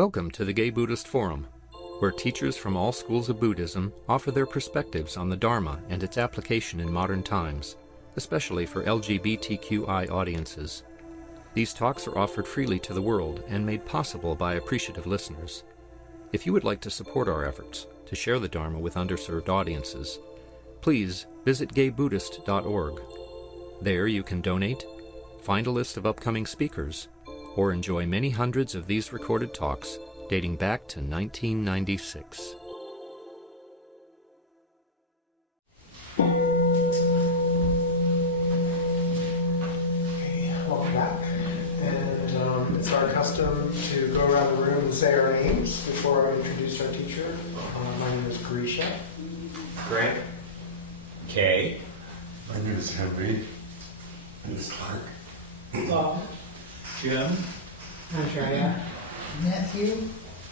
Welcome to the Gay Buddhist Forum, where teachers from all schools of Buddhism offer their perspectives on the Dharma and its application in modern times, especially for LGBTQI audiences. These talks are offered freely to the world and made possible by appreciative listeners. If you would like to support our efforts to share the Dharma with underserved audiences, please visit gaybuddhist.org. There you can donate, find a list of upcoming speakers, or enjoy many hundreds of these recorded talks dating back to 1996. Welcome back. And it's our custom to go around the room and say our names before I introduce our teacher. My name is Grisha. Grant. Kay. My name is Henry. My name is Clark. Bob. Jim. Andrea. Matthew.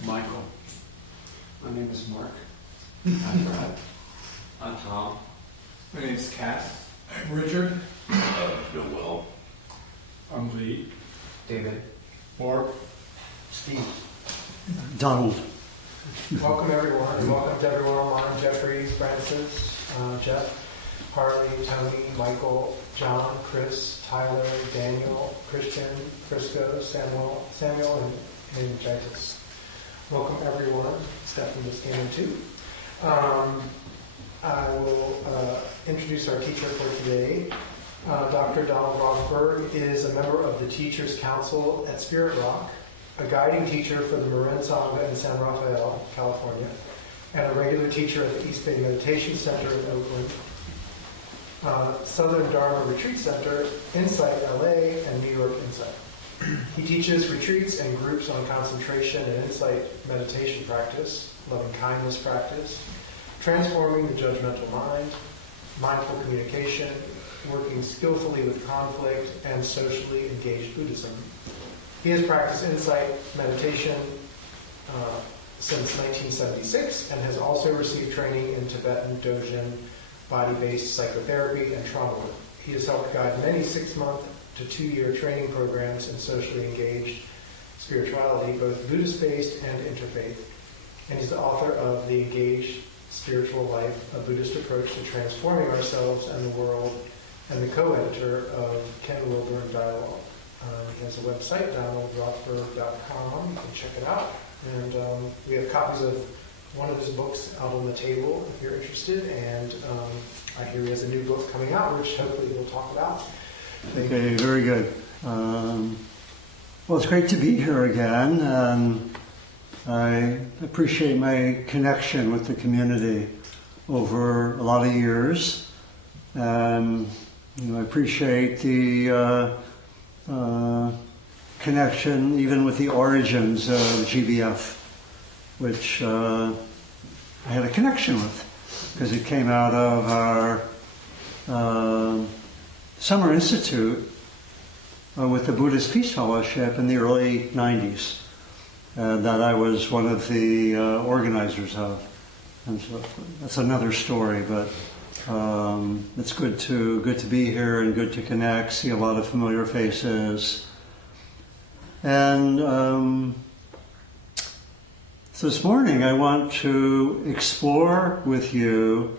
Michael. My name is Mark. I'm Brad. I'm Tom. My name is Cass. I'm Richard. Noel. I'm Lee. David. Mark. Steve. Donald. Welcome everyone, and welcome to everyone online. Jeffrey, Francis, Jeff, Harley, Tony, Michael, John, Chris, Tyler, Daniel, Christian, Frisco, Samuel, and Jatus. Welcome everyone. Stefan just came in too. I will introduce our teacher for today. Dr. Donald Rothberg is a member of the Teachers Council at Spirit Rock, a guiding teacher for the Marin Sangha in San Rafael, California, and a regular teacher at the East Bay Meditation Center in Oakland, Southern Dharma Retreat Center, Insight LA, and New York Insight. He teaches retreats and groups on concentration and insight meditation practice, loving kindness practice, transforming the judgmental mind, mindful communication, working skillfully with conflict, and socially engaged Buddhism. He has practiced insight meditation since 1976 and has also received training in Tibetan Dogen body-based psychotherapy and trauma work. He has helped guide many 6-month to 2-year training programs in socially engaged spirituality, both Buddhist-based and interfaith. And he's the author of The Engaged Spiritual Life, a Buddhist approach to transforming ourselves and the world, and the co-editor of Ken Wilburn Dialogue. He has a website, donaldrothberg.com. You can check it out. And we have copies of one of his books out on the table if you're interested. And I hear he has a new book coming out, which hopefully we'll talk about. Okay, very good. Well, it's great to be here again, and I appreciate my connection with the community over a lot of years. And I appreciate the connection even with the origins of GBF, which I had a connection with because it came out of our Summer Institute with the Buddhist Peace Fellowship in the early 90s that I was one of the organizers of. And so that's another story, but it's good to be here and good to connect, see a lot of familiar faces. And so this morning I want to explore with you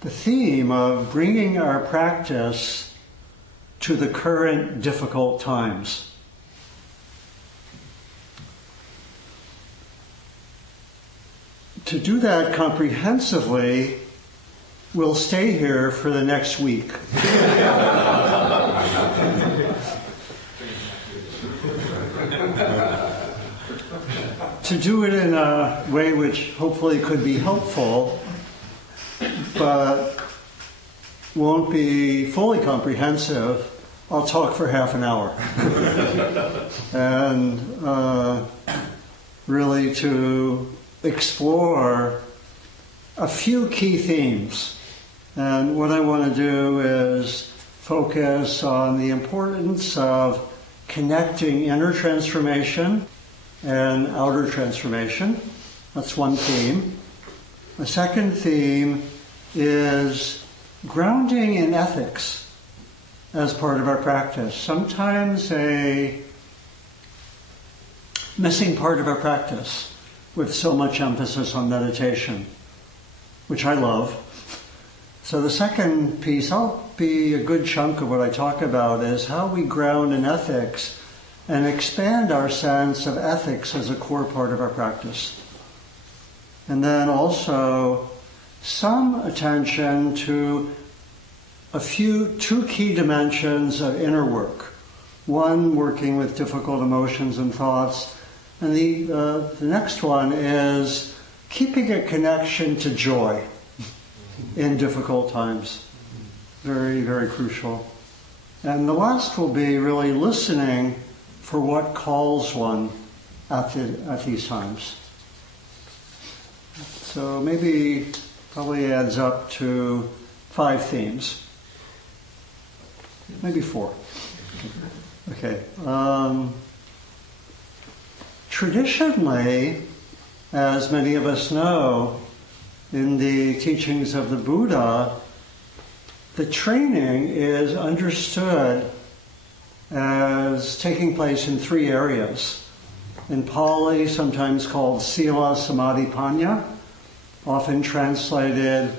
the theme of bringing our practice to the current difficult times. To do that comprehensively, we'll stay here for the next week. To do it in a way which hopefully could be helpful, but won't be fully comprehensive, I'll talk for half an hour. And really to explore a few key themes. And what I want to do is focus on the importance of connecting inner transformation and outer transformation. That's one theme. The second theme is grounding in ethics as part of our practice. Sometimes a missing part of our practice with so much emphasis on meditation, which I love. So the second piece, I'll be a good chunk of what I talk about, is how we ground in ethics and expand our sense of ethics as a core part of our practice. And then also some attention to two key dimensions of inner work. One, working with difficult emotions and thoughts, and the next one is keeping a connection to joy in difficult times. Very, very crucial. And the last will be really listening for what calls one at these times. So probably adds up to 5 themes. Maybe 4. Okay. Traditionally, as many of us know, in the teachings of the Buddha, the training is understood as taking place in 3 areas. In Pali, sometimes called Sila, Samadhi, Panya, often translated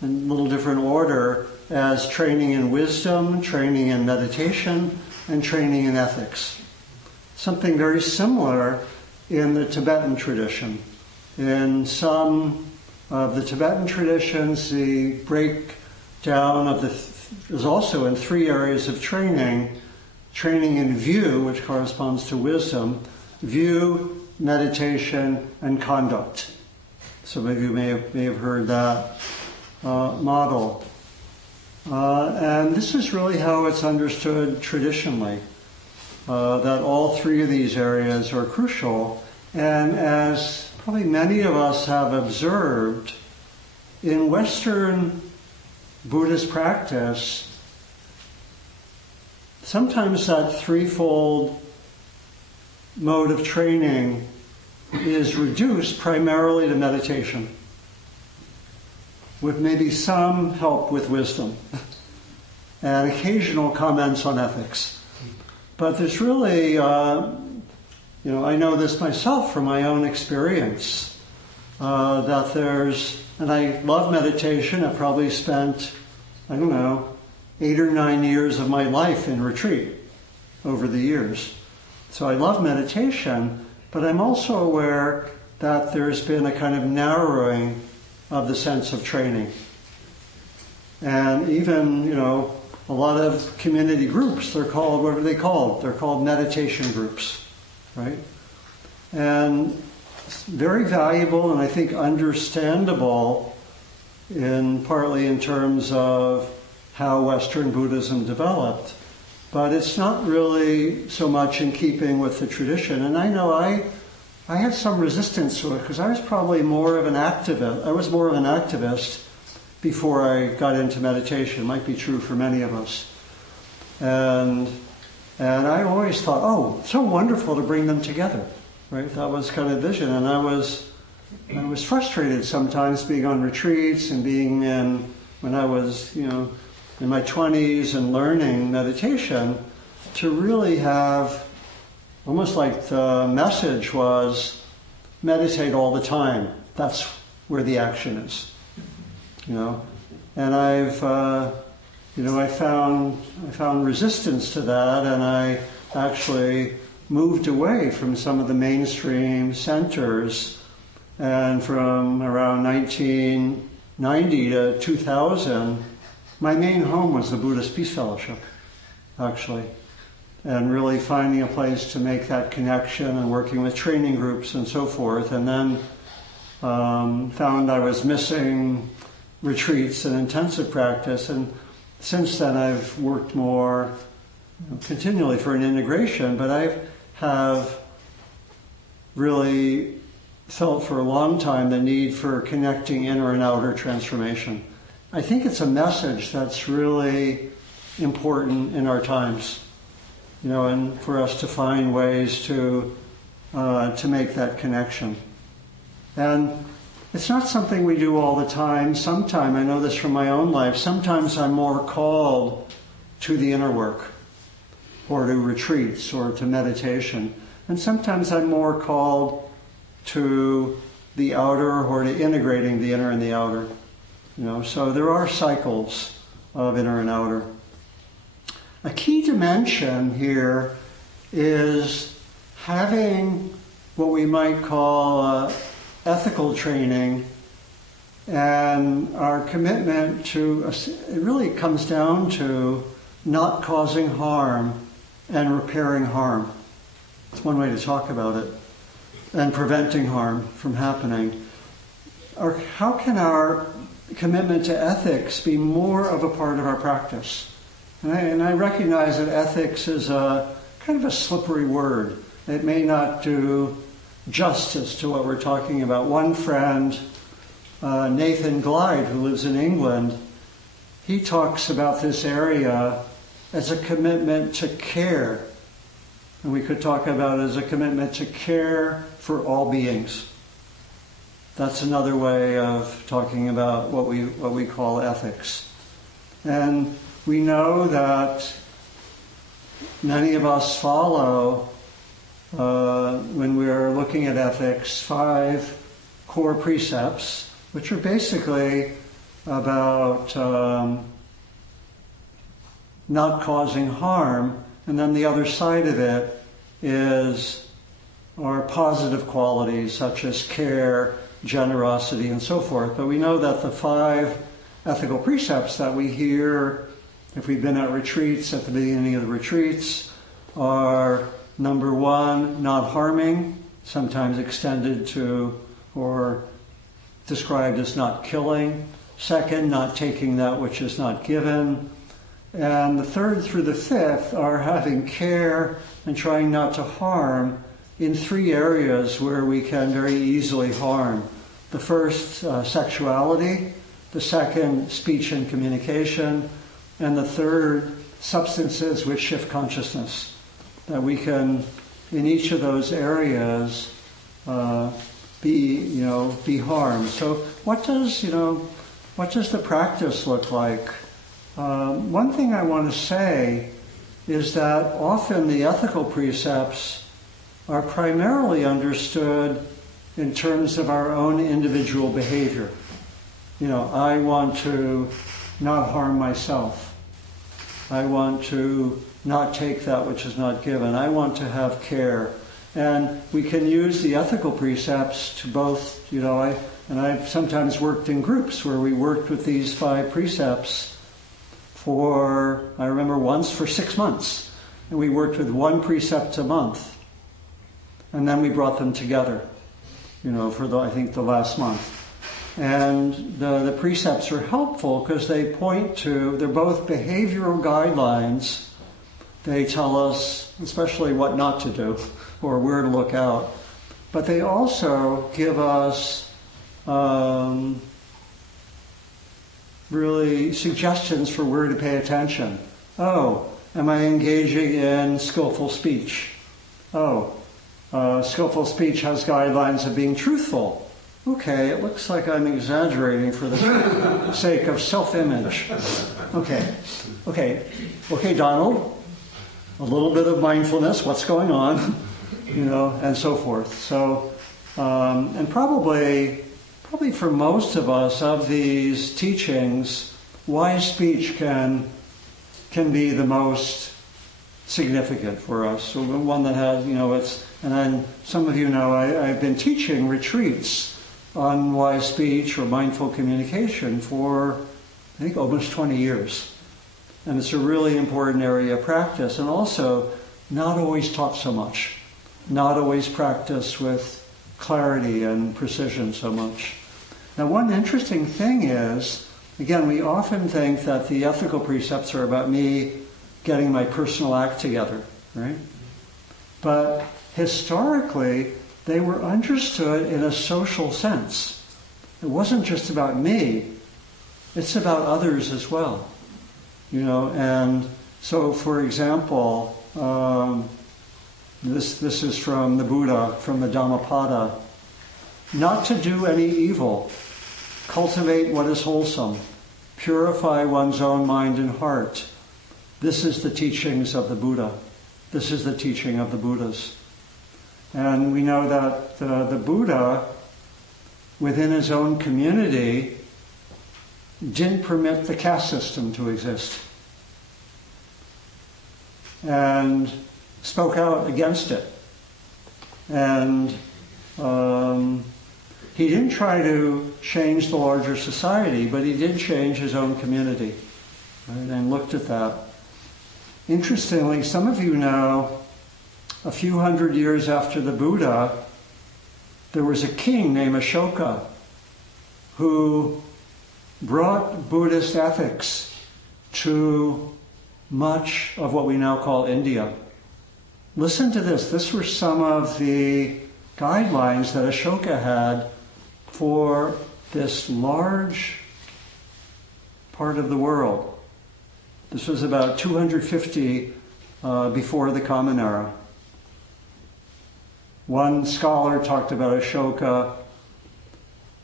in a little different order as training in wisdom, training in meditation, and training in ethics. Something very similar in the Tibetan tradition. In some of the Tibetan traditions, the breakdown is also in 3 areas of training. Training in view, which corresponds to wisdom, view, meditation, and conduct. Some of you may have heard that model. And this is really how it's understood traditionally, that all 3 of these areas are crucial. And as probably many of us have observed, in Western Buddhist practice, sometimes that threefold mode of training is reduced primarily to meditation, with maybe some help with wisdom and occasional comments on ethics. But there's really, I know this myself from my own experience, that and I love meditation. I probably spent, 8 or 9 years of my life in retreat over the years. So I love meditation, but I'm also aware that there's been a kind of narrowing of the sense of training. And even, a lot of community groups, they're called, what are they called? They're called meditation groups, right? And it's very valuable and I think understandable partly in terms of how Western Buddhism developed. But it's not really so much in keeping with the tradition. And I know I had some resistance to it because I was probably more of an activist. I was more of an activist before I got into meditation. It might be true for many of us. And I always thought, so wonderful to bring them together, right? That was kind of vision. And I was frustrated sometimes being on retreats and being when I was, in my 20s and learning meditation, to really have, almost like the message was, meditate all the time. That's where the action is. And I found resistance to that, and I actually moved away from some of the mainstream centers. And from around 1990 to 2000, my main home was the Buddhist Peace Fellowship, actually. And really finding a place to make that connection and working with training groups and so forth. And then found I was missing retreats and intensive practice. And since then I've worked more continually for an integration, but I have really felt for a long time the need for connecting inner and outer transformation. I think it's a message that's really important in our times, and for us to find ways to make that connection. And it's not something we do all the time. Sometimes, I know this from my own life, sometimes I'm more called to the inner work, or to retreats, or to meditation. and sometimes I'm more called to the outer or to integrating the inner and the outer. So there are cycles of inner and outer. A key dimension here is having what we might call ethical training, and our commitment to, it really comes down to not causing harm and repairing harm. It's one way to talk about it. And preventing harm from happening. Or how can our commitment to ethics be more of a part of our practice? And I recognize that ethics is a kind of a slippery word. It may not do justice to what we're talking about. One friend, Nathan Glyde, who lives in England, he talks about this area as a commitment to care. And we could talk about it as a commitment to care for all beings. That's another way of talking about what we call ethics. And we know that many of us follow, when we're looking at ethics, 5 core precepts, which are basically about not causing harm, and then the other side of it is our positive qualities such as care, generosity, and so forth. But we know that the 5 ethical precepts that we hear, if we've been at retreats, at the beginning of the retreats, are number 1, not harming, sometimes extended to or described as not killing. 2nd, not taking that which is not given. And the 3rd through the 5th are having care and trying not to harm in 3 areas where we can very easily harm. The first, sexuality. The 2nd, speech and communication. And the 3rd, substances which shift consciousness. That we can, in each of those areas, be harmed. So what does the practice look like? One thing I want to say is that often the ethical precepts are primarily understood in terms of our own individual behavior. I want to not harm myself. I want to not take that which is not given. I want to have care. And we can use the ethical precepts to both, I've sometimes worked in groups where we worked with these 5 precepts I remember once for 6 months. And we worked with 1 precept a month. And then we brought them together, for the last month. And the precepts are helpful because they point to, they're both behavioral guidelines. They tell us especially what not to do or where to look out. But they also give us really suggestions for where to pay attention. Oh, am I engaging in skillful speech? Oh, skillful speech has guidelines of being truthful. Okay, it looks like I'm exaggerating for the sake of self-image. Okay, Donald, a little bit of mindfulness, what's going on, and so forth. So, and probably for most of us of these teachings, wise speech can be the most significant for us. So the one that has, and then some of you know I've been teaching retreats on wise speech or mindful communication for, I think, almost 20 years. And it's a really important area of practice, and also not always taught so much, not always practiced with clarity and precision so much. Now, one interesting thing is, again, we often think that the ethical precepts are about me getting my personal act together, right? But historically, they were understood in a social sense. It wasn't just about me, it's about others as well. And so, for example, this is from the Buddha, from the Dhammapada. Not to do any evil, cultivate what is wholesome, purify one's own mind and heart. This is the teachings of the Buddha. This is the teaching of the Buddhas. And we know that the Buddha, within his own community, didn't permit the caste system to exist and spoke out against it. And he didn't try to change the larger society, but he did change his own community, right, and looked at that. Interestingly, some of you know, a few hundred years after the Buddha, there was a king named Ashoka who brought Buddhist ethics to much of what we now call India. Listen to this. This were some of the guidelines that Ashoka had for this large part of the world. This was about 250 before the Common Era. One scholar talked about Ashoka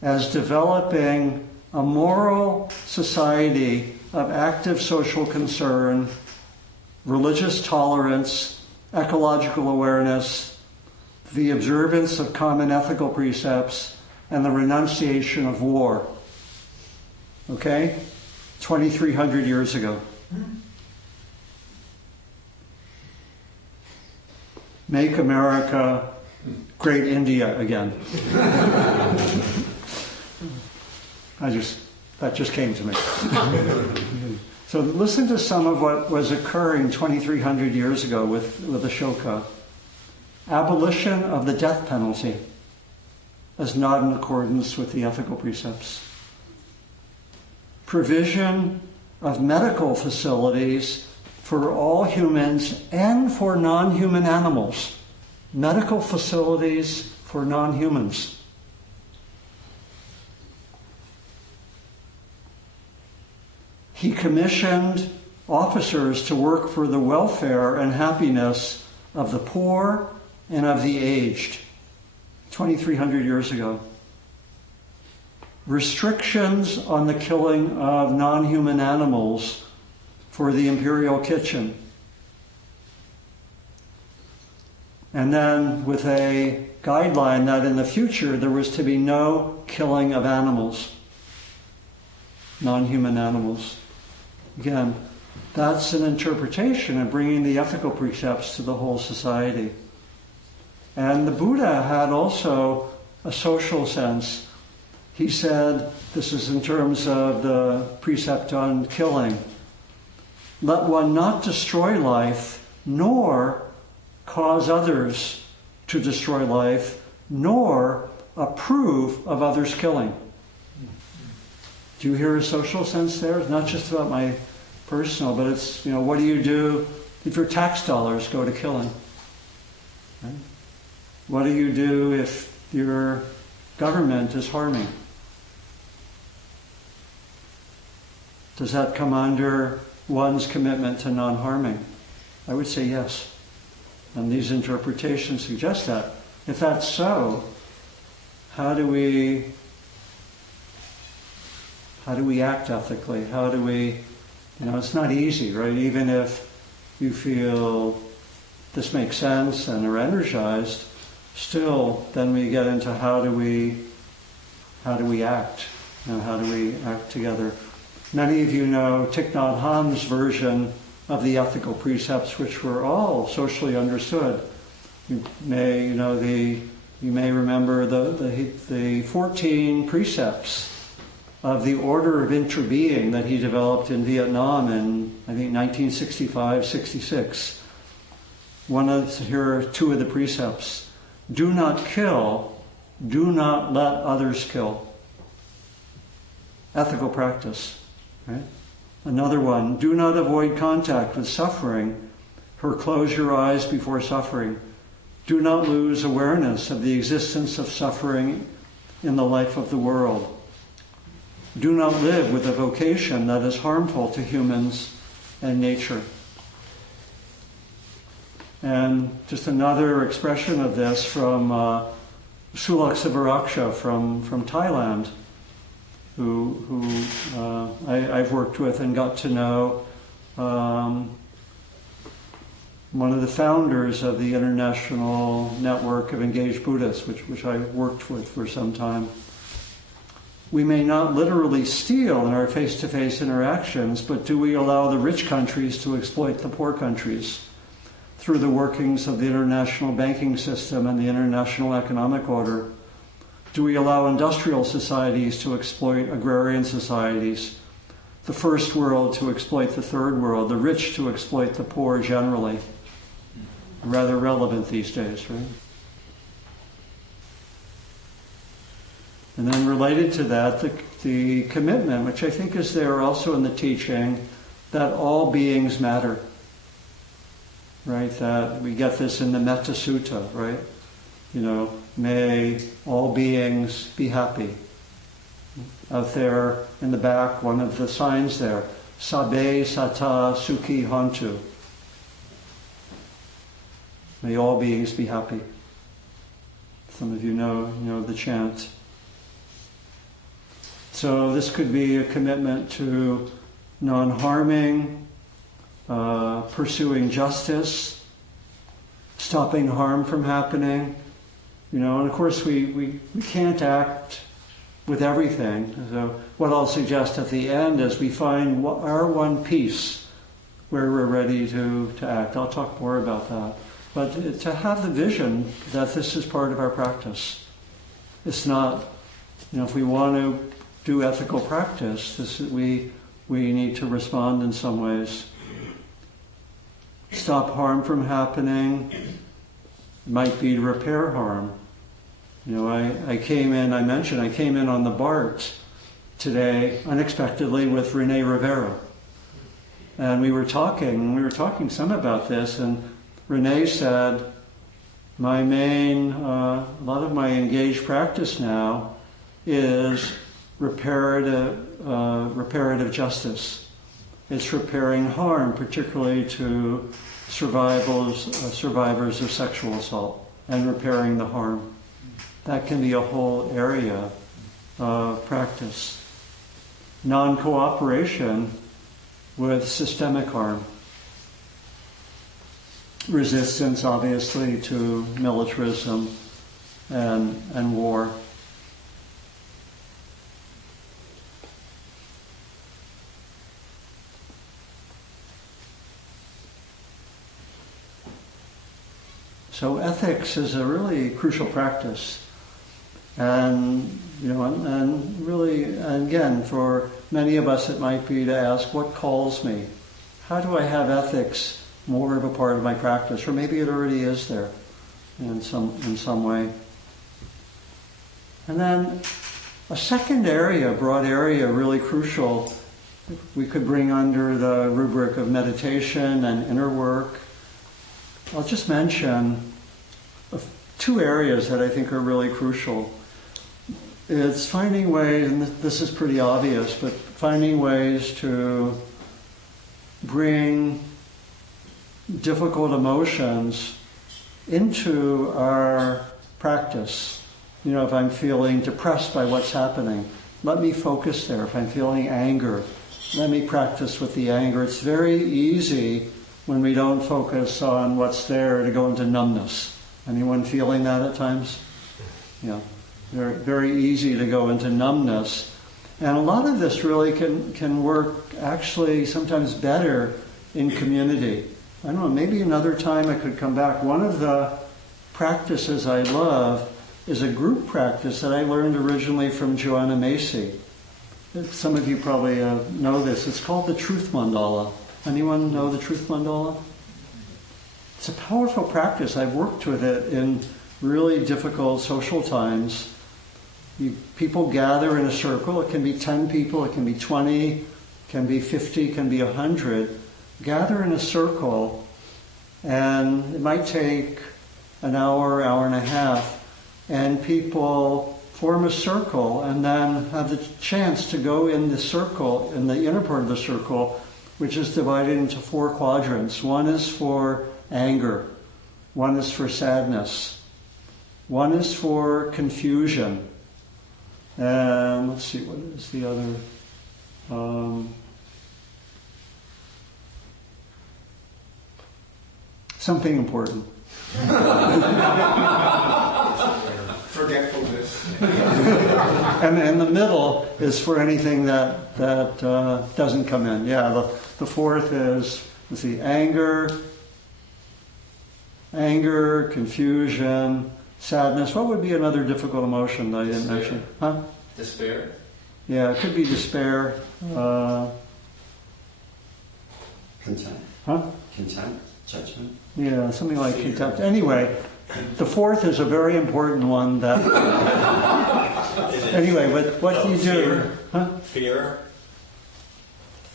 as developing a moral society of active social concern, religious tolerance, ecological awareness, the observance of common ethical precepts, and the renunciation of war. Okay? 2,300 years ago. Make America great India again. That just came to me. So listen to some of what was occurring 2,300 years ago with Ashoka. Abolition of the death penalty as not in accordance with the ethical precepts. Provision of medical facilities for all humans and for non-human animals. Medical facilities for non-humans. He commissioned officers to work for the welfare and happiness of the poor and of the aged. 2,300 years ago. Restrictions on the killing of non-human animals for the imperial kitchen. And then with a guideline that in the future there was to be no killing of animals, non-human animals. Again, that's an interpretation of bringing the ethical precepts to the whole society. And the Buddha had also a social sense. He said, this is in terms of the precept on killing, let one not destroy life, nor cause others to destroy life, nor approve of others' killing. Do you hear a social sense there? It's not just about my personal, but it's, what do you do if your tax dollars go to killing? Right? What do you do if your government is harming? Does that come under one's commitment to non-harming? I would say yes. And these interpretations suggest that. If that's so, how do we act ethically? How do we, it's not easy, right? Even if you feel this makes sense and are energized, still then we get into how do we act? How do we act together? Many of you know Thich Nhat Hanh's version of the ethical precepts, which were all socially understood. You may remember the 14 precepts of the order of interbeing that he developed in Vietnam in, I think, 1965-66. Here are two of the precepts. Do not kill, do not let others kill. Ethical practice, right? Another one, do not avoid contact with suffering, or close your eyes before suffering. Do not lose awareness of the existence of suffering in the life of the world. Do not live with a vocation that is harmful to humans and nature. And just another expression of this from Sulak Sivaraksha from Thailand, who I've worked with and got to know one of the founders of the International Network of Engaged Buddhists, which I worked with for some time. We may not literally steal in our face-to-face interactions, but do we allow the rich countries to exploit the poor countries through the workings of the international banking system and the international economic order? Do we allow industrial societies to exploit agrarian societies, the first world to exploit the third world, the rich to exploit the poor generally? Rather relevant these days, right? And then related to that, the commitment, which I think is there also in the teaching, that all beings matter. Right? That we get this in the Metta Sutta, right? You know, may all beings be happy. Out there in the back, one of the signs there, Sabbe Sata Sukhi Hantu. May all beings be happy. Some of you know the chant. So this could be a commitment to non-harming, pursuing justice, stopping harm from happening. And of course we can't act with everything. So what I'll suggest at the end is we find our one piece where we're ready to act. I'll talk more about that. But to have the vision that this is part of our practice. It's not, if we want to do ethical practice, we need to respond in some ways. Stop harm from happening might be to repair harm. I came in on the BART today unexpectedly with Renee Rivera. And we were talking some about this, and Renee said, a lot of my engaged practice now is reparative justice. It's repairing harm, particularly to survivors of sexual assault, and repairing the harm. That can be a whole area of practice. Non-cooperation with systemic harm. Resistance, obviously, to militarism and war. So ethics is a really crucial practice. And really, again, for many of us it might be to ask, what calls me? How do I have ethics more of a part of my practice? Or maybe it already is there in some way. And then a second area, broad area, really crucial, we could bring under the rubric of meditation and inner work. I'll just mention two areas that I think are really crucial. It's finding ways, and this is pretty obvious, but finding ways to bring difficult emotions into our practice. If I'm feeling depressed by what's happening, let me focus there. If I'm feeling anger, let me practice with the anger. It's very easy when we don't focus on what's there to go into numbness. Anyone feeling that at times? Yeah. Very, very easy to go into numbness. And a lot of this really can work actually sometimes better in community. I don't know, maybe another time I could come back. One of the practices I love is a group practice that I learned originally from Joanna Macy. Some of you probably know this. It's called the Truth Mandala. Anyone know the Truth Mandala? It's a powerful practice. I've worked with it in really difficult social times. People gather in a circle. It can be 10 people, it can be 20, it can be 50, it can be 100. Gather in a circle, and it might take an hour, hour and a half, and people form a circle and then have the chance to go in the circle, in the inner part of the circle, which is divided into 4 quadrants. One is for anger, one is for sadness, one is for confusion, and let's see, what is the other? something important. Forgetfulness. And the middle is for anything that doesn't come in. Yeah, the fourth is, let's see, anger, confusion, sadness. What would be another difficult emotion that I didn't mention? Huh? Despair. Yeah, it could be despair. Contempt. Huh? Contempt. Judgment. Yeah, something like contempt. Anyway, the fourth is a very important one that... Anyway, what do you do? Fear. Huh? Fear.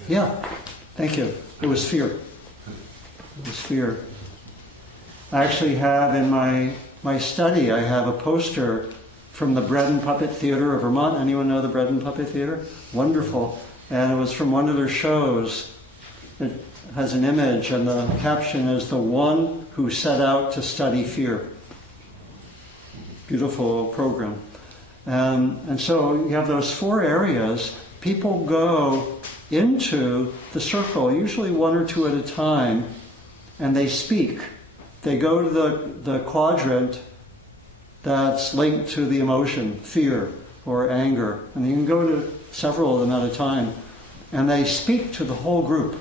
Yeah, thank you. It was fear. It was fear. I actually have in my study, I have a poster from the Bread and Puppet Theater of Vermont. Anyone know the Bread and Puppet Theater? Wonderful. And it was from one of their shows. It has an image, and the caption is, "The one who set out to study fear." Beautiful program. And so you have those four areas. People go into the circle, usually one or two at a time, and they speak. They go to the quadrant that's linked to the emotion, fear or anger. And you can go to several of them at a time. And they speak to the whole group.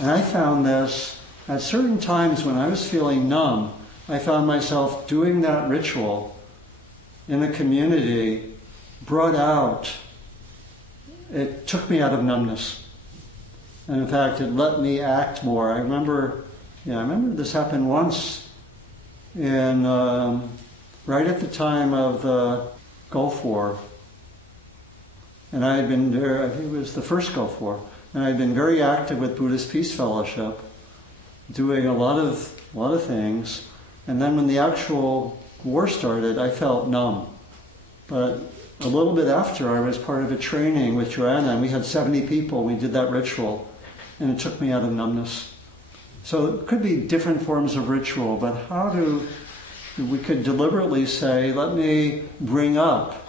And I found this at certain times when I was feeling numb. I found myself doing that ritual in a community, brought out, it took me out of numbness. And in fact, it let me act more. I remember this happened once in right at the time of the Gulf War. And I had been there, I think it was the first Gulf War, and I had been very active with Buddhist Peace Fellowship, doing a lot of things. And then when the actual war started, I felt numb. But a little bit after, I was part of a training with Joanna, and we had 70 people. We did that ritual, and it took me out of numbness. So it could be different forms of ritual, but how do we could deliberately say, let me bring up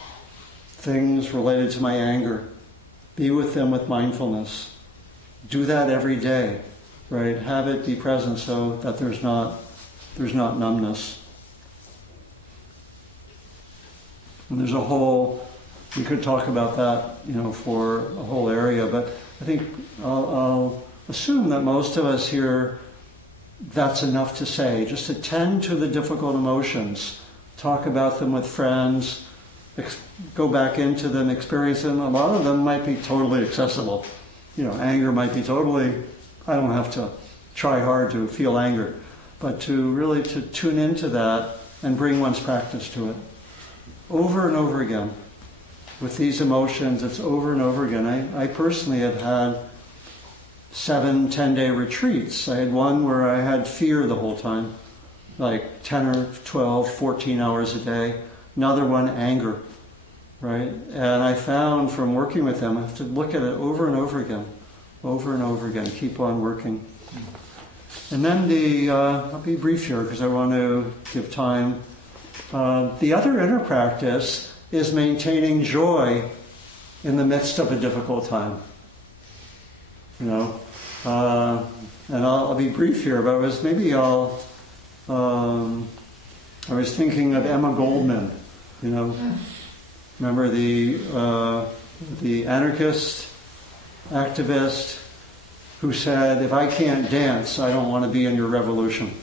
things related to my anger, be with them with mindfulness. Do that every day, right? Have it be present so that there's not numbness. And there's we could talk about that, for a whole area, but I think I'll assume that most of us here, that's enough to say. Just attend to the difficult emotions, talk about them with friends, go back into them, experience them. A lot of them might be totally accessible. Anger might be totally, I don't have to try hard to feel anger, but to tune into that and bring one's practice to it. Over and over again. With these emotions, it's over and over again. I personally have had 7 10-day retreats. I had one where I had fear the whole time, like 10 or 12, 14 hours a day. Another one, anger, right? And I found from working with them, I have to look at it over and over again, keep on working. And then I'll be brief here because I want to give time. The other inner practice is maintaining joy in the midst of a difficult time. And I'll be brief here, but I was thinking of Emma Goldman. Remember the anarchist activist who said, "If I can't dance, I don't want to be in your revolution."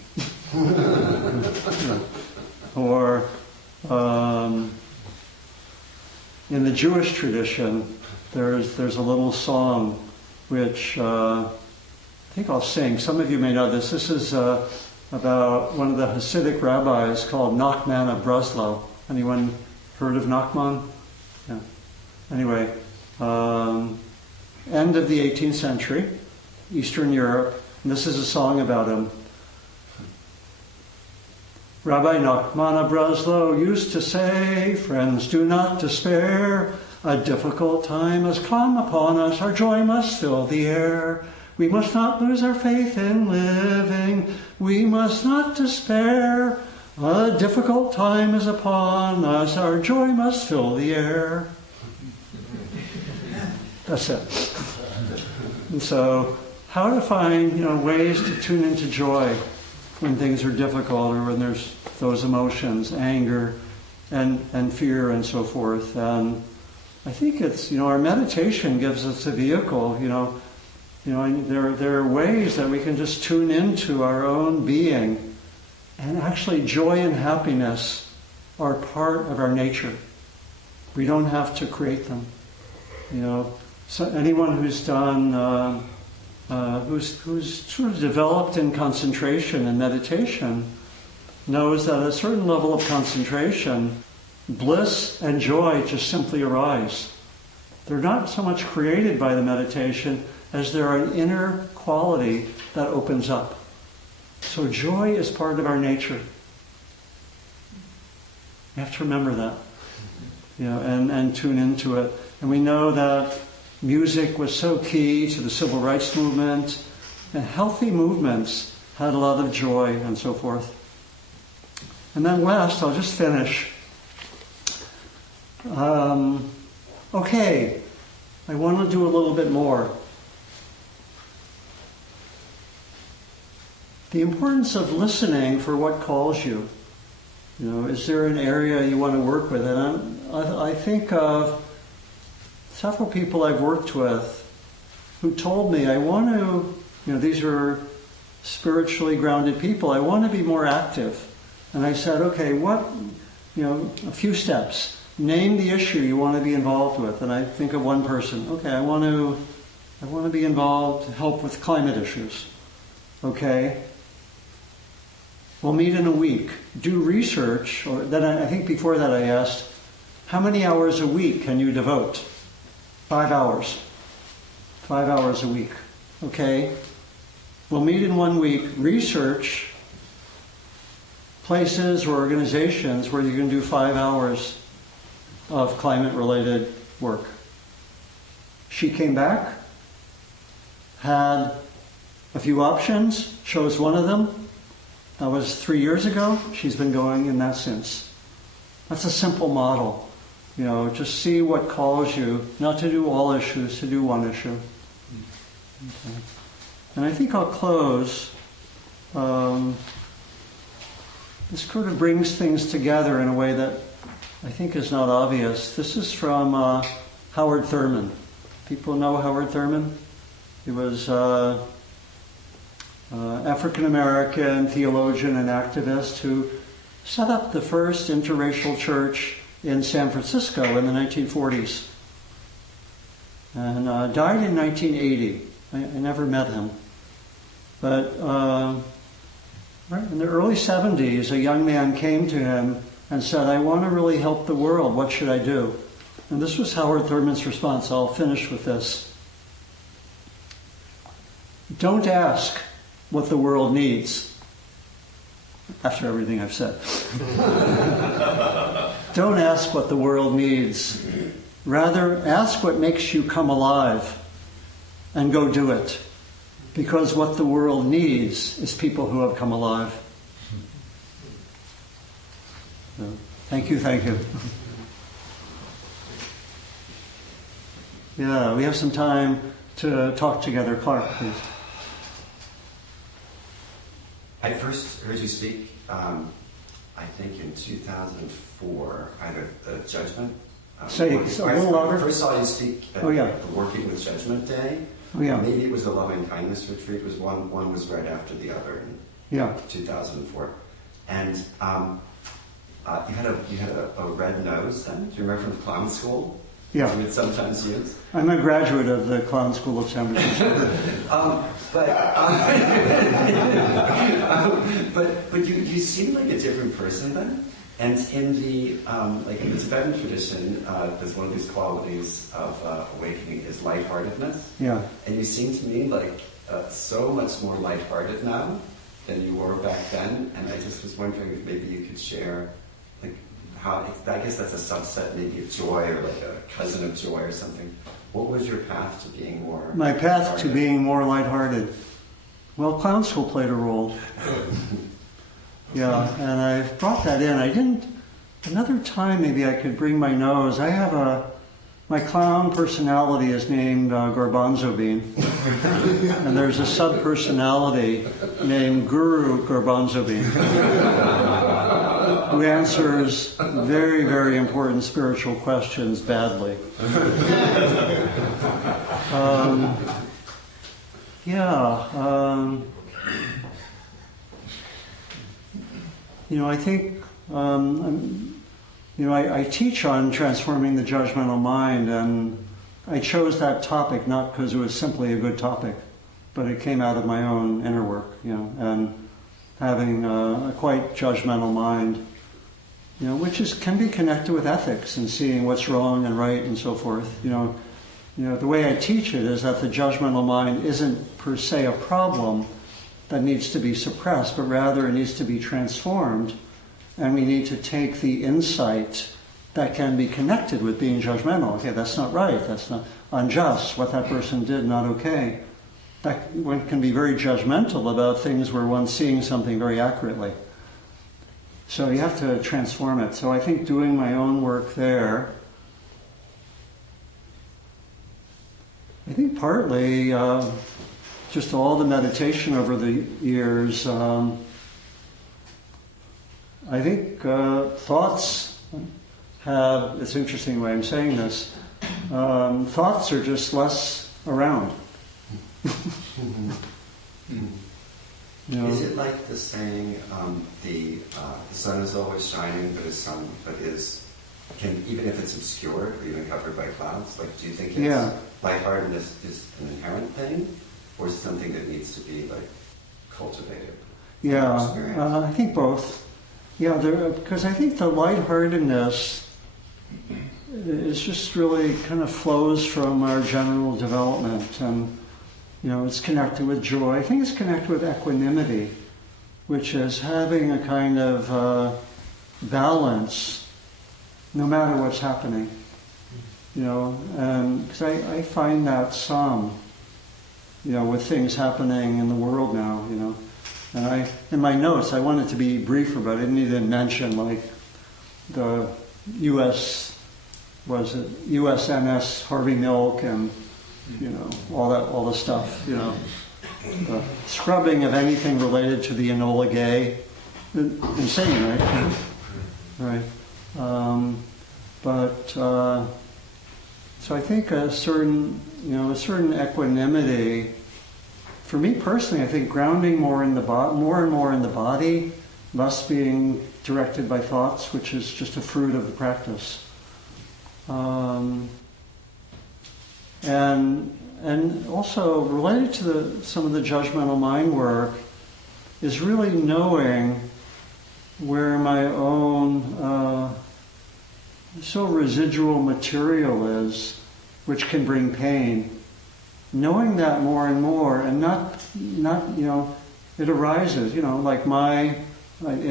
Or in the Jewish tradition, there's a little song which I think I'll sing. Some of you may know this. This is about one of the Hasidic rabbis called Nachman of Breslau. Anyone heard of Nachman? Yeah. Anyway, end of the 18th century, Eastern Europe, and this is a song about him. Rabbi Nachman of Breslau used to say, "Friends, do not despair. A difficult time has come upon us. Our joy must fill the air. We must not lose our faith in living. We must not despair. A difficult time is upon us. Our joy must fill the air." That's it. And so, how to find ways to tune into joy when things are difficult or when there's those emotions, anger and fear and so forth. And I think it's, our meditation gives us a vehicle, and there are ways that we can just tune into our own being. And actually joy and happiness are part of our nature. We don't have to create them. So anyone who's done, who's sort of developed in concentration and meditation knows that at a certain level of concentration, bliss and joy just simply arise. They're not so much created by the meditation as they're an inner quality that opens up. So joy is part of our nature. You have to remember that, and tune into it. And we know that music was so key to the civil rights movement, and healthy movements had a lot of joy and so forth. And then last, I'll just finish. Okay, I want to do a little bit more. The importance of listening for what calls you. Is there an area you want to work with? And I think of several people I've worked with who told me, I want to, these are spiritually grounded people, I want to be more active. And I said, okay, a few steps. Name the issue you want to be involved with. And I think of one person. Okay, I want to be involved, help with climate issues. Okay. We'll meet in a week. Do research. Or then I think before that I asked, how many hours a week can you devote? 5 hours. 5 hours a week. Okay. We'll meet in 1 week. Research places or organizations where you can do 5 hours of climate-related work. She came back, had a few options, chose one of them. That was 3 years ago. She's been going in that since. That's a simple model. Just see what calls you, not to do all issues, to do one issue. Okay. And I think I'll close. This sort of brings things together in a way that I think is not obvious. This is from Howard Thurman. People know Howard Thurman? He was African-American theologian and activist who set up the first interracial church in San Francisco in the 1940s. And died in 1980. I never met him. But in the early 70s, a young man came to him and said, I want to really help the world. What should I do? And this was Howard Thurman's response. I'll finish with this. Don't ask what the world needs. After everything I've said. Don't ask what the world needs. Rather, ask what makes you come alive and go do it. Because what the world needs is people who have come alive. So, thank you. Yeah, we have some time to talk together. Clark, please. I first heard you speak, I think in 2004, either the Judgment. Say it a little louder. I first saw you speak at the Working with Judgment Day. Oh, yeah. Maybe it was the Loving Kindness Retreat. It was one was right after the other in 2004. And you had a red nose then. Do you remember from the clown school? Yeah. You would sometimes use. I'm a graduate of the Clown School of San Francisco. But you seem like a different person then. And in the in the Tibetan tradition, there's one of these qualities of awakening is lightheartedness. Yeah. And you seem to me like so much more lighthearted now than you were back then. And I just was wondering if maybe you could share, how, I guess that's a subset maybe of joy or like a cousin of joy or something. What was your path to being more My path to being more lighthearted? Well, clown school played a role. Yeah, and I brought that in. Another time maybe I could bring my nose. I have my clown personality is named Garbanzo Bean, and there's a sub-personality named Guru Garbanzo Bean, who answers very, very important spiritual questions badly. I think, I teach on transforming the judgmental mind, and I chose that topic not because it was simply a good topic, but it came out of my own inner work, and having a quite judgmental mind, which can be connected with ethics and seeing what's wrong and right and so forth. The way I teach it is that the judgmental mind isn't per se a problem that needs to be suppressed, but rather it needs to be transformed, and we need to take the insight that can be connected with being judgmental. Okay, that's not right, that's not unjust, what that person did, not okay. That one can be very judgmental about things where one's seeing something very accurately. So you have to transform it. So I think doing my own work there, I think partly just all the meditation over the years, I think thoughts have, it's an interesting way I'm saying this, thoughts are just less around. Is it like the saying, the sun is always shining, but even if it's obscured or even covered by clouds? Like, do you think lightheartedness is an inherent thing, or is it something that needs to be cultivated? I think both. Because I think the lightheartedness is just really kind of flows from our general development, and it's connected with joy. I think it's connected with equanimity, which is having a kind of balance no matter what's happening. Because I find that with things happening in the world now, and in my notes, I wanted to be briefer, but I didn't even mention the USNS Harvey Milk and all the stuff, the scrubbing of anything related to the Enola Gay, insane, right? So I think a certain equanimity. For me personally, I think grounding more and more in the body, less being directed by thoughts, which is just a fruit of the practice. And also related to some of the judgmental mind work is really knowing where my own residual material is, which can bring pain. Knowing that more and more, and not it arises. Like in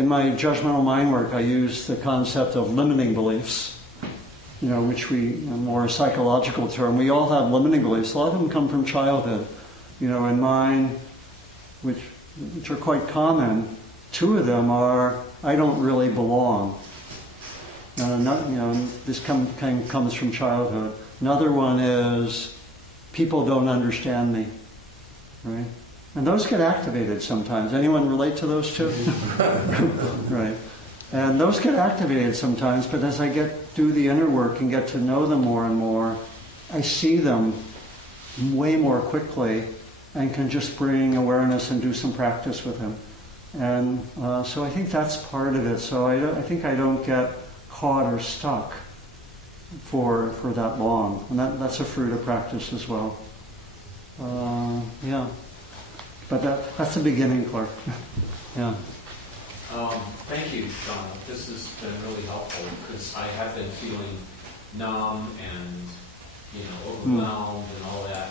my judgmental mind work, I use the concept of limiting beliefs. Which a more psychological term. We all have limiting beliefs. A lot of them come from childhood. In mine, which are quite common. Two of them are, I don't really belong. This comes from childhood. Another one is, people don't understand me, right? And those get activated sometimes. Anyone relate to those two? Right. And those get activated sometimes, but as I do the inner work and get to know them more and more, I see them way more quickly and can just bring awareness and do some practice with them. And so I think that's part of it. So I think I don't get caught or stuck for that long. And that's a fruit of practice as well. But that's the beginning, Clark. Yeah. Thank you, John. This has been really helpful because I have been feeling numb and overwhelmed and all that.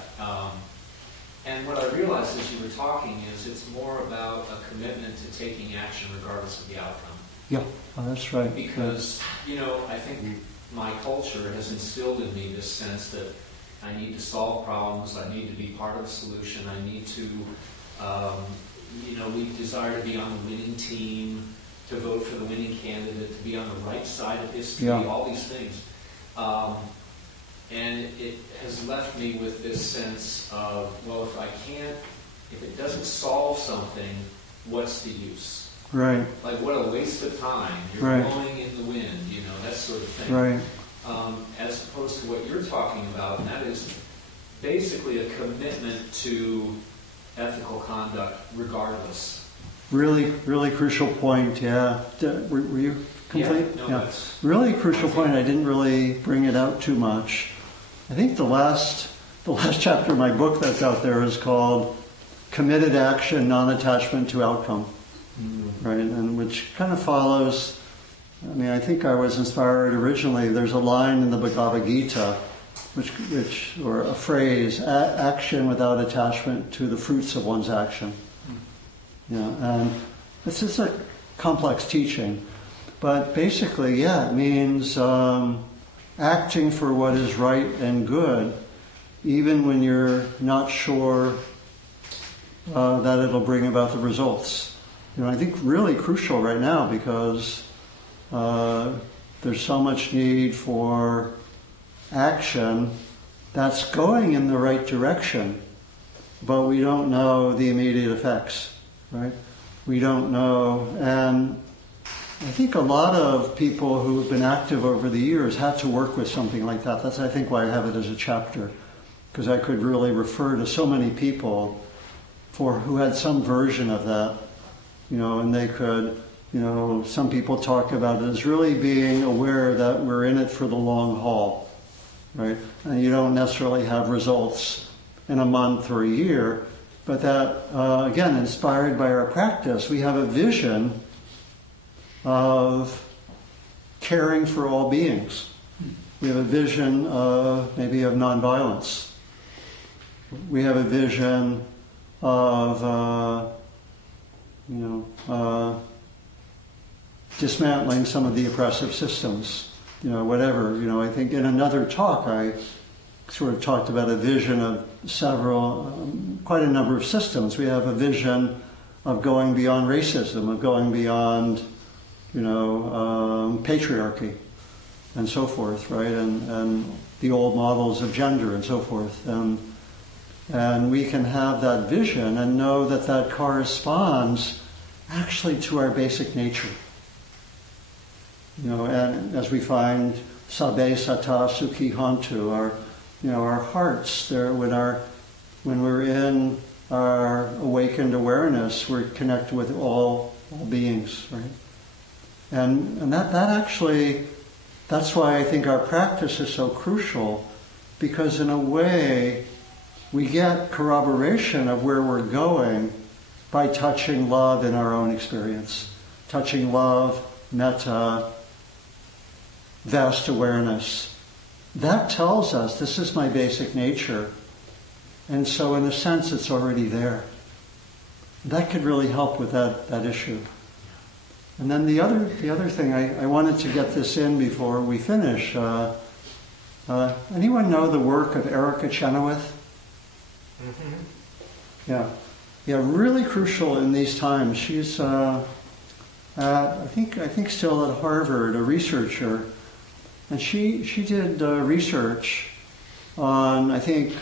And what I realized as you were talking is it's more about a commitment to taking action regardless of the outcome. Yeah, that's right. Because, I think my culture has instilled in me this sense that I need to solve problems, I need to be part of the solution, I need to, we desire to be on the winning team, to vote for the winning candidate, to be on the right side of history, all these things. and it has left me with this sense of, well, if it doesn't solve something, what's the use? Right. Like, what a waste of time. You're Right. blowing in the wind, that sort of thing. Right. As opposed to what you're talking about, and that is basically a commitment to ethical conduct regardless. Really, really crucial point. Yeah. Were you complete? Yeah, no, that's... Really crucial point. I didn't really bring it out too much. I think the last chapter of my book that's out there is called Committed Action, Non-Attachment to Outcome. Right, and which kind of follows, I think I was inspired originally, there's a line in the Bhagavad Gita, or a phrase, action without attachment to the fruits of one's action. And this is a complex teaching, but basically, it means acting for what is right and good, even when you're not sure that it'll bring about the results. I think really crucial right now because there's so much need for action that's going in the right direction, but we don't know the immediate effects, right? We don't know, and I think a lot of people who have been active over the years had to work with something like that. That's, I think, why I have it as a chapter, because I could really refer to so many people who had some version of that. And they could, some people talk about it as really being aware that we're in it for the long haul, right? And you don't necessarily have results in a month or a year, but that, again, inspired by our practice, we have a vision of caring for all beings. We have a vision of maybe of nonviolence. We have a vision of dismantling some of the oppressive systems, whatever. I think in another talk I sort of talked about a vision of quite a number of systems. We have a vision of going beyond racism, of going beyond, patriarchy and so forth, right? And the old models of gender and so forth. And we can have that vision and know that that corresponds actually to our basic nature. And as we find Sabbe Sata Sukhi Hantu, our hearts, when we're in our awakened awareness, we're connected with all beings, right? And that actually, that's why I think our practice is so crucial, because in a way, we get corroboration of where we're going by touching love in our own experience. Touching love, metta, vast awareness. That tells us this is my basic nature. And so in a sense it's already there. That could really help with that issue. And then the other thing, I wanted to get this in before we finish. Anyone know the work of Erica Chenoweth? Yeah, really crucial in these times. She's, I think still at Harvard, a researcher, and she did research on, I think,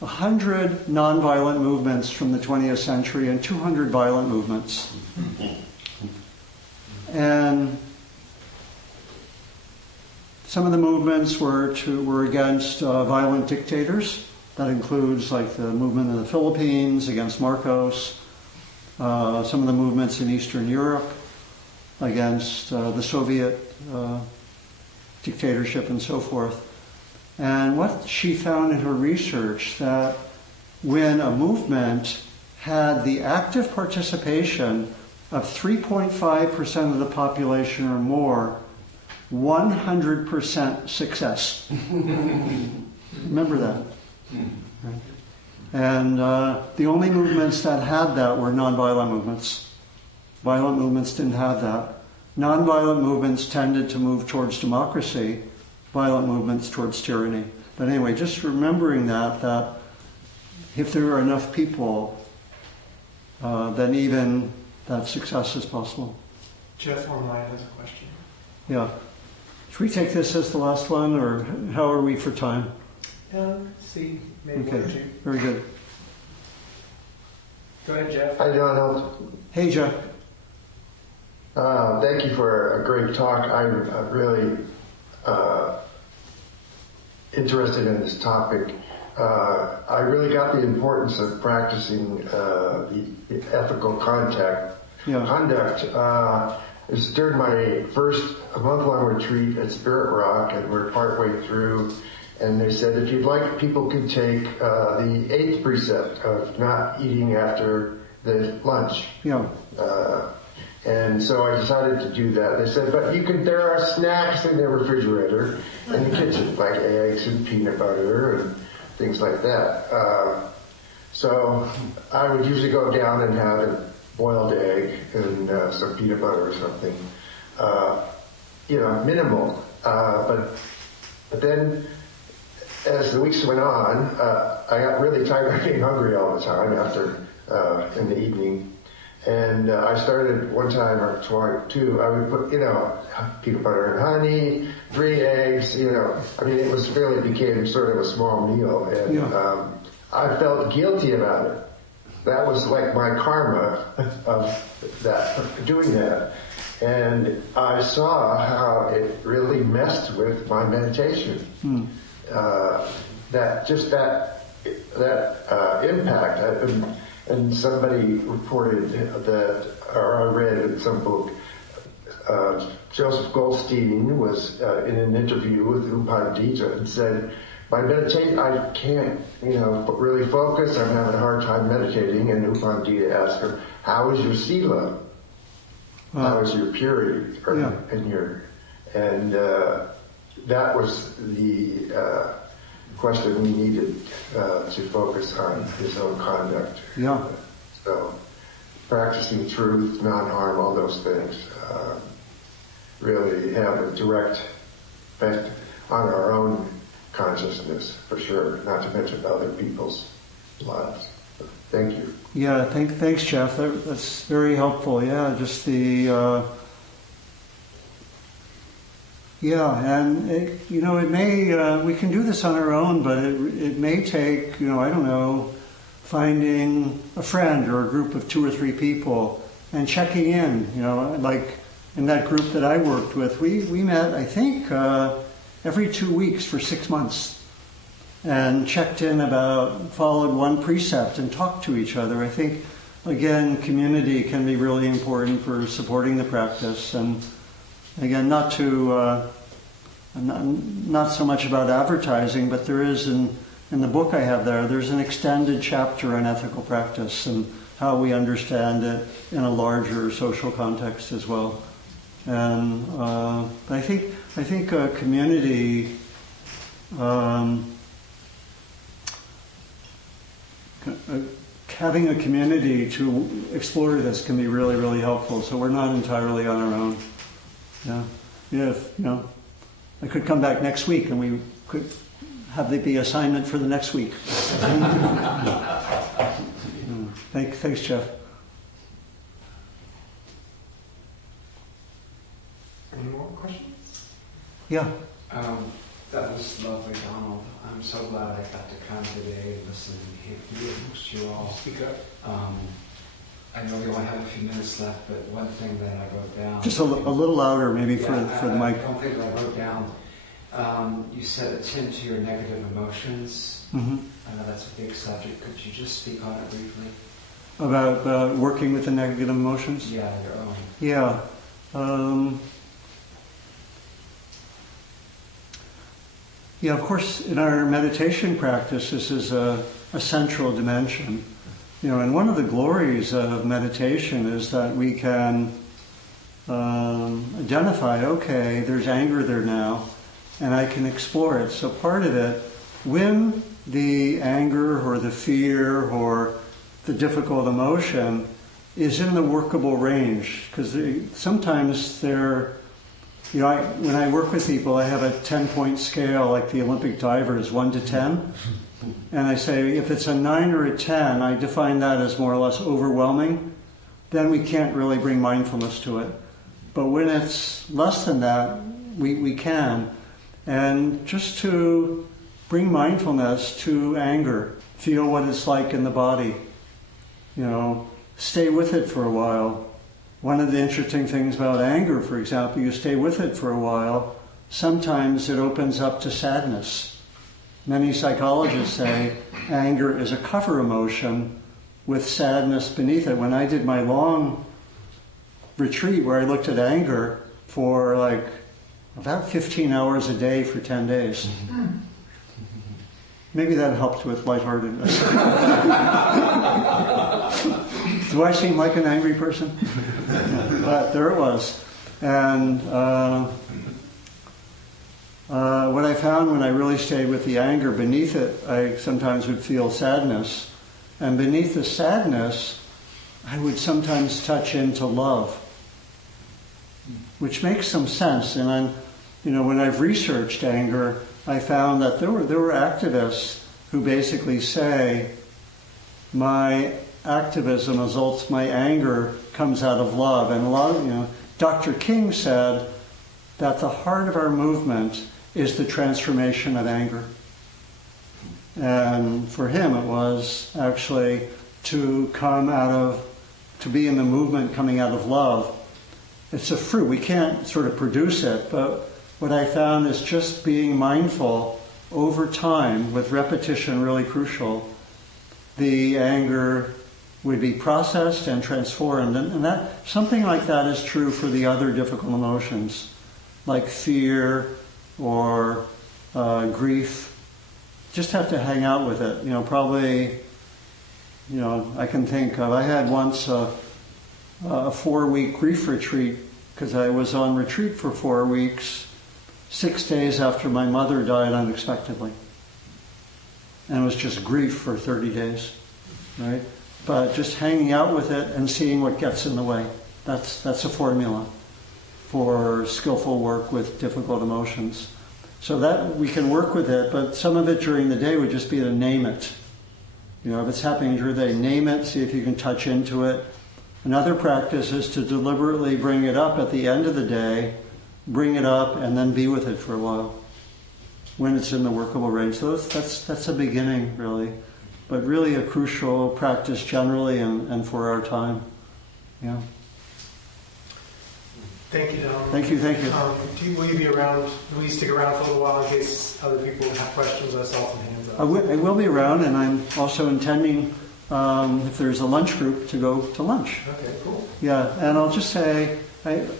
100 nonviolent movements from the 20th century and 200 violent movements, and some of the movements were against violent dictators. That includes like the movement in the Philippines against Marcos, some of the movements in Eastern Europe against the Soviet dictatorship and so forth. And what she found in her research, that when a movement had the active participation of 3.5% of the population or more, 100% success. Remember that. Right. And the only movements that had that were nonviolent movements. Violent movements didn't have that. Nonviolent movements tended to move towards democracy, violent movements towards tyranny. But anyway, just remembering that if there are enough people, then even that success is possible. Jeff Online has a question. Yeah. Should we take this as the last one, or how are we for time? See, maybe one or two. Very good. Go ahead, Jeff. Hi, Donald. Hey, Jeff. Thank you for a great talk. I'm really interested in this topic. I really got the importance of practicing the ethical conduct. It was during my first month-long retreat at Spirit Rock, and we're partway through. And they said, if you'd like, people could take the 8th precept of not eating after the lunch. Yeah. And so I decided to do that. They said, but there are snacks in the refrigerator in the kitchen, like eggs and peanut butter and things like that. So I would usually go down and have a boiled egg and some peanut butter or something. Minimal. But then, as the weeks went on, I got really tired of being hungry all the time after in the evening. And I started one time or two, I would put, peanut butter and honey, 3 eggs, it really became sort of a small meal. And I felt guilty about it. That was like my karma of doing that. And I saw how it really messed with my meditation. That impact. And somebody reported that, or I read in some book, Joseph Goldstein was in an interview with U Pandita and said, my meditation, I can't, really focus. I'm having a hard time meditating. And U Pandita asked her, how is your sila? How is your purity? And that was the question we needed to focus on, his own conduct. Yeah. So practicing truth, non-harm, all those things really have a direct effect on our own consciousness, for sure, not to mention other people's lives. Thank you. Yeah, thanks, Jeff. That's very helpful. Yeah, just the... and it may, we can do this on our own, but it may take, finding a friend or a group of 2 or 3 people and checking in, like in that group that I worked with, we met, I think, every 2 weeks for 6 months and checked in followed one precept and talked to each other. I think, again, community can be really important for supporting the practice. And again, not so much about advertising, but there is in the book I have there's an extended chapter on ethical practice and how we understand it in a larger social context as well. And I think a community, having a community to explore this can be really, really helpful. So we're not entirely on our own. I could come back next week and we could have the assignment for the next week. Thanks, Jeff. Any more questions? Yeah. That was lovely, Donald. I'm so glad I got to come today and listen and hear you all. Speak up. I know we only have a few minutes left, but one thing that I wrote down... Just a little louder, maybe, for the mic. One thing that I wrote down, you said attend to your negative emotions. Mm-hmm. I know that's a big subject. Could you just speak on it briefly? About working with the negative emotions? Yeah, your own. Yeah. Of course, in our meditation practice, this is a central dimension. And one of the glories of meditation is that we can identify, okay, there's anger there now, and I can explore it. So part of it, when the anger or the fear or the difficult emotion is in the workable range, because sometimes they're, when I work with people, I have a 10-point scale like the Olympic divers, 1 to 10. And I say, if it's a 9 or a 10, I define that as more or less overwhelming. Then we can't really bring mindfulness to it. But when it's less than that, we can. And just to bring mindfulness to anger, feel what it's like in the body, stay with it for a while. One of the interesting things about anger, for example, you stay with it for a while, sometimes it opens up to sadness. Many psychologists say anger is a cover emotion with sadness beneath it. When I did my long retreat where I looked at anger for about 15 hours a day for 10 days. Maybe that helped with lightheartedness. Do I seem like an angry person? But there it was. And what I found when I really stayed with the anger, beneath it, I sometimes would feel sadness. And beneath the sadness, I would sometimes touch into love, which makes some sense. And when I've researched anger, I found that there were activists who basically say, my activism results, my anger comes out of love. And a lot of, Dr. King said that the heart of our movement is the transformation of anger. And for him it was actually to be in the movement coming out of love. It's a fruit. We can't sort of produce it, but what I found is just being mindful over time, with repetition really crucial, the anger would be processed and transformed. And that something like that is true for the other difficult emotions, like fear or grief. Just have to hang out with it. Probably, I can think of, I had once a 4-week grief retreat, because I was on retreat for 4 weeks, 6 days after my mother died unexpectedly. And it was just grief for 30 days, right? But just hanging out with it and seeing what gets in the way. That's a formula for skillful work with difficult emotions. So that we can work with it, but some of it during the day would just be to name it. If it's happening during the day, name it, see if you can touch into it. Another practice is to deliberately bring it up at the end of the day, bring it up, and then be with it for a while when it's in the workable range. So that's a beginning, really, but really a crucial practice generally and for our time. Yeah. Thank you, Don. Thank you. Will you be around? Will you stick around for a little while in case other people have questions? I saw some hands up. I will be around, and I'm also intending, if there's a lunch group, to go to lunch. Okay, cool. Yeah, and I'll just say,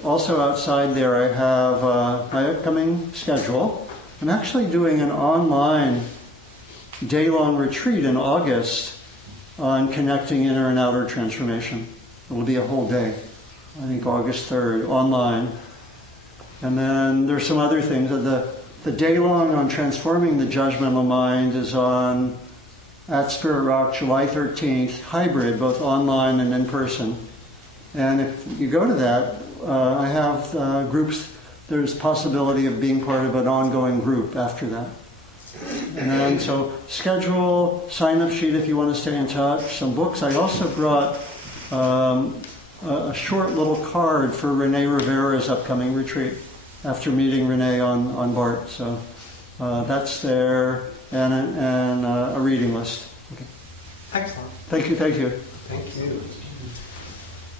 also outside there I have my upcoming schedule. I'm actually doing an online day-long retreat in August on connecting inner and outer transformation. It will be a whole day. I think August 3rd, online. And then there's some other things. The day-long on transforming the judgmental mind is at Spirit Rock, July 13th, hybrid, both online and in person. And if you go to that, I have groups, there's possibility of being part of an ongoing group after that. And so schedule, sign-up sheet if you want to stay in touch, some books. I also brought a short little card for Renee Rivera's upcoming retreat after meeting Renee on BART. So that's there, and a reading list. Okay. Excellent. Thank you. Thank you.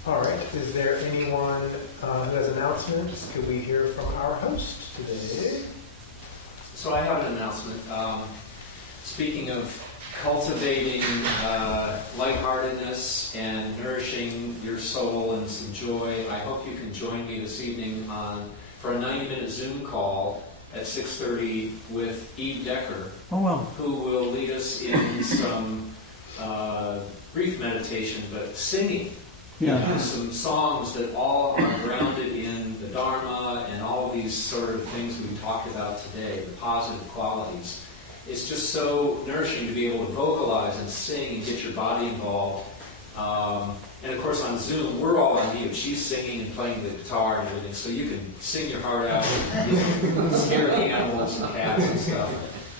All right. Is there anyone who has announcements? Could we hear from our host today? So I have an announcement. Speaking of cultivating lightheartedness and nourishing your soul and some joy, I hope you can join me this evening for a 90-minute Zoom call at 6:30 with Eve Decker, who will lead us in some brief meditation, but singing. Some songs that all are grounded in the Dharma and all these sort of things we talked about today, the positive qualities. It's just so nourishing to be able to vocalize and sing and get your body involved. And of course on Zoom, we're all on mute. She's singing and playing the guitar and everything, so you can sing your heart out and scare the animals and cats and stuff,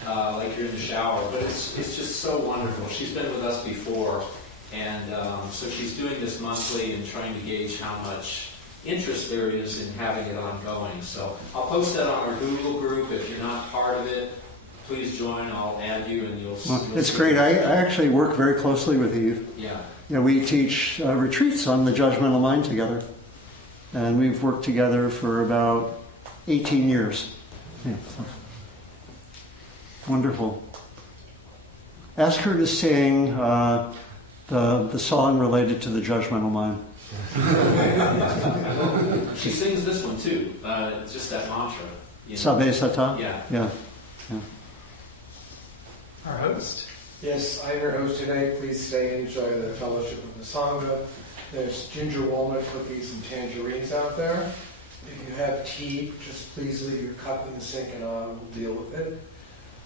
like you're in the shower. But it's just so wonderful. She's been with us before, and so she's doing this monthly and trying to gauge how much interest there is in having it ongoing. So I'll post that on our Google group. If you're not part of it, please join. I'll add you, and you'll It's see great. it. I actually work very closely with you. Yeah. You know, we teach retreats on the judgmental mind together. And we've worked together for about 18 years. Yeah, so. Wonderful. Ask her to sing the song related to the judgmental mind. She sings this one too. It's just that mantra. You know? Sabbe Sata? Yeah. Yeah. Our host. Yes, I'm your host tonight. Please stay and enjoy the fellowship of the Sangha. There's ginger walnut cookies and tangerines out there. If you have tea, just please leave your cup in the sink and we'll deal with it.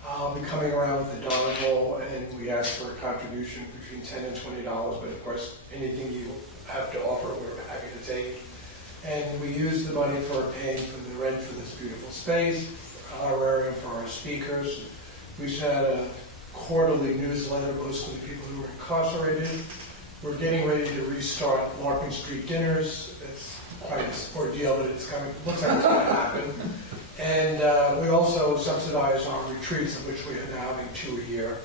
I'll be coming around with the Dharma bowl, and we ask for a contribution between $10 and $20, but of course, anything you have to offer, we're happy to take. And we use the money for paying for the rent for this beautiful space, honorarium for our speakers. We just had a quarterly newsletter mostly people who were incarcerated. We're getting ready to restart Larkin Street dinners. It's quite an ordeal, but it's coming. Looks like it's going to happen. And we also subsidize our retreats, of which we are now having 2 a year.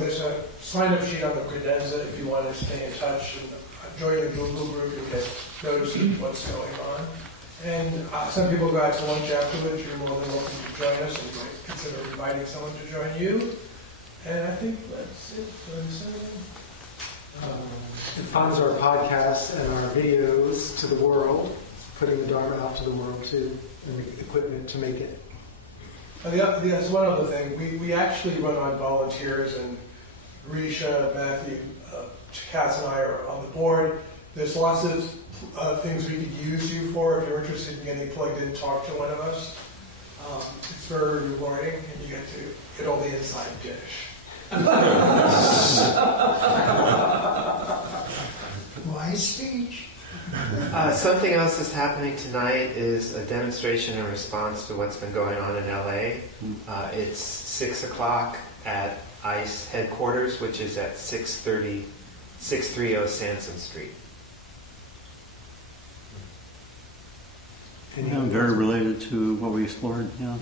There's a sign-up sheet on the credenza if you want to stay in touch and join the Google group. You'll get notice of what's going on. And some people go out to lunch afterwards. You're more than welcome to join us, and you might consider inviting someone to join you. And I think that's it for the saying. It funds our podcasts and our videos to the world, putting the Dharma out to the world too, and the equipment to make it. There's one other thing. We actually run on volunteers, and Risha, Matthew, Cass, and I are on the board. There's lots of things we could use you for if you're interested in getting plugged in. Talk to one of us. It's very rewarding, and you get to get all the inside dish. Wise speech. Something else that's happening tonight is a demonstration in response to what's been going on in LA. It's 6 o'clock at ICE headquarters, which is at 630 Sansom Street. Yeah, very related to what we explored. Yeah.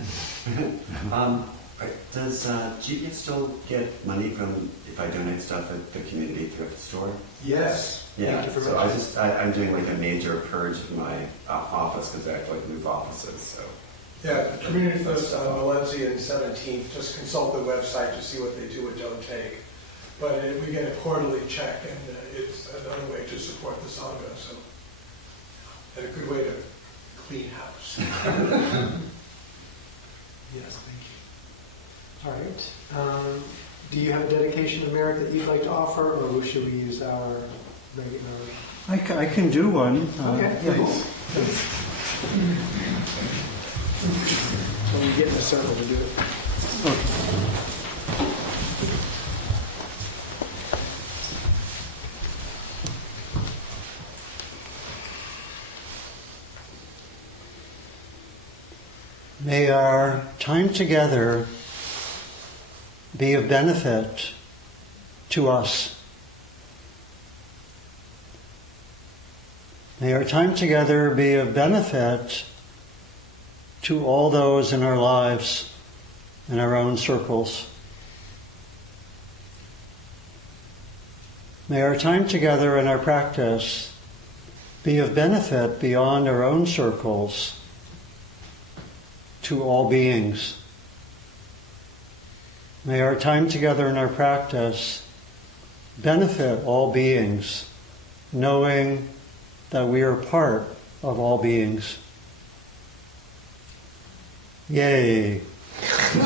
Does GBF still get money from if I donate stuff at the community thrift store? Yes. Yeah. Thank you for So mentioning. I'm doing like a major purge of my office because I have to like move offices. So. Yeah, the community thrift on Valencia and 17th. Just consult the website to see what they do and don't take. But we get a quarterly check, and it's another way to support the Sangha. So, and a good way to clean house. Yes, thank you. All right. Do you have a dedication of merit that you'd like to offer, or should we use our regular? I can do one. Okay, please. So we get in a circle to do it. Okay. May our time together be of benefit to us. May our time together be of benefit to all those in our lives, in our own circles. May our time together and our practice be of benefit beyond our own circles to all beings. May our time together in our practice benefit all beings, knowing that we are part of all beings. Yay! Thank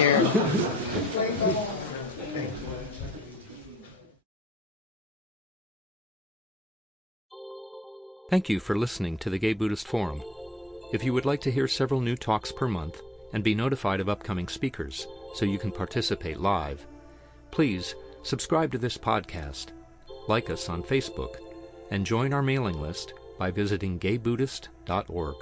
you. Thank you for listening to the Gay Buddhist Forum. If you would like to hear several new talks per month and be notified of upcoming speakers so you can participate live, please subscribe to this podcast, like us on Facebook, and join our mailing list by visiting gaybuddhist.org.